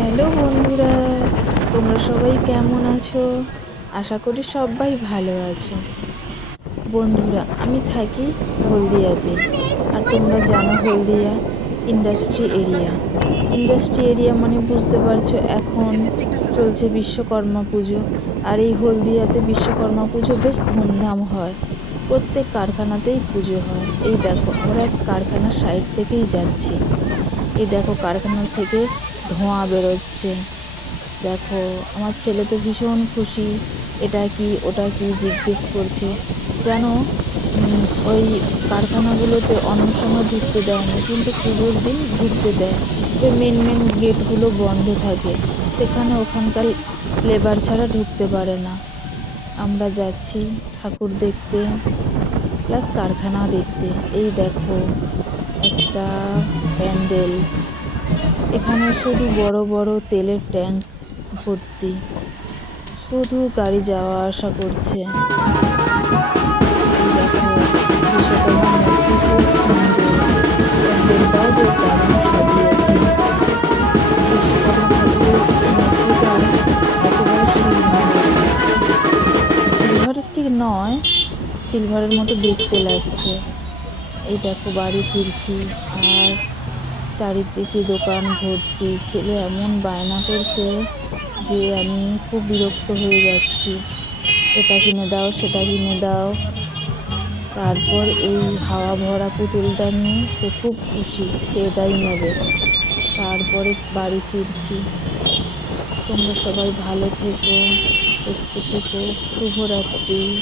Hello বন্ধুরা, তোমরা সবাই কেমন আছো? আশা করি সবাই ভালো আছো। বন্ধুরা, আমি থাকি হলদিয়াতে। আর তোমরা জানো Haldia industry area industry area মানে বুঝতে পারছ, এখন চলছে বিশ্বকর্মা পুজো। আর এই হলদিয়াতে বিশ্বকর্মা পুজো বেশ ধুমধাম হয়। প্রত্যেক কারখানাতেই পুজো হয়। এই দেখো, আমরা এক কারখানার সাইড থেকেই যাচ্ছি। এই দেখো, কারখানা থেকে ধোঁয়া বেরোচ্ছে। দেখো, আমার ছেলে তো ভীষণ খুশি। এটা কি, ওটা কি জিজ্ঞেস করছে। যেন ওই কারখানাগুলোতে অন্য সময় ঢুকতে দেয় না, কিন্তু পুজোর দিন ঢুকতে দেয়। ওই মেন মেন গেটগুলো বন্ধ থাকে, সেখানে ওখানকার লেবার ছাড়া ঢুকতে পারে না। আমরা যাচ্ছি ঠাকুর দেখতে প্লাস কারখানা দেখতে। এই দেখো, একটা প্যান্ডেল এখানে শুধু বড় বড় তেলের ট্যাঙ্ক ভর্তি। শুধু গাড়ি যাওয়া আসা করছে। সিলভারের ঠিক নয়, সিলভারের মতো দেখতে লাগছে। এই দেখো, বাড়ি ফিরছি। আর চারিদিকে দোকান ভর্তি, ছেলে এমন বায়না করছে যে আমি খুব বিরক্ত হয়ে যাচ্ছি। এটা কিনে দাও, সেটা কিনে দাও। তারপর এই হাওয়া ভরা পুতুলটা নিয়ে সে খুব খুশি, সে এটাই নেবে। তারপরে বাড়ি ফিরছি। তোমরা সবাই ভালো থেকো, সুস্থ থেকো, শুভরাত্রি।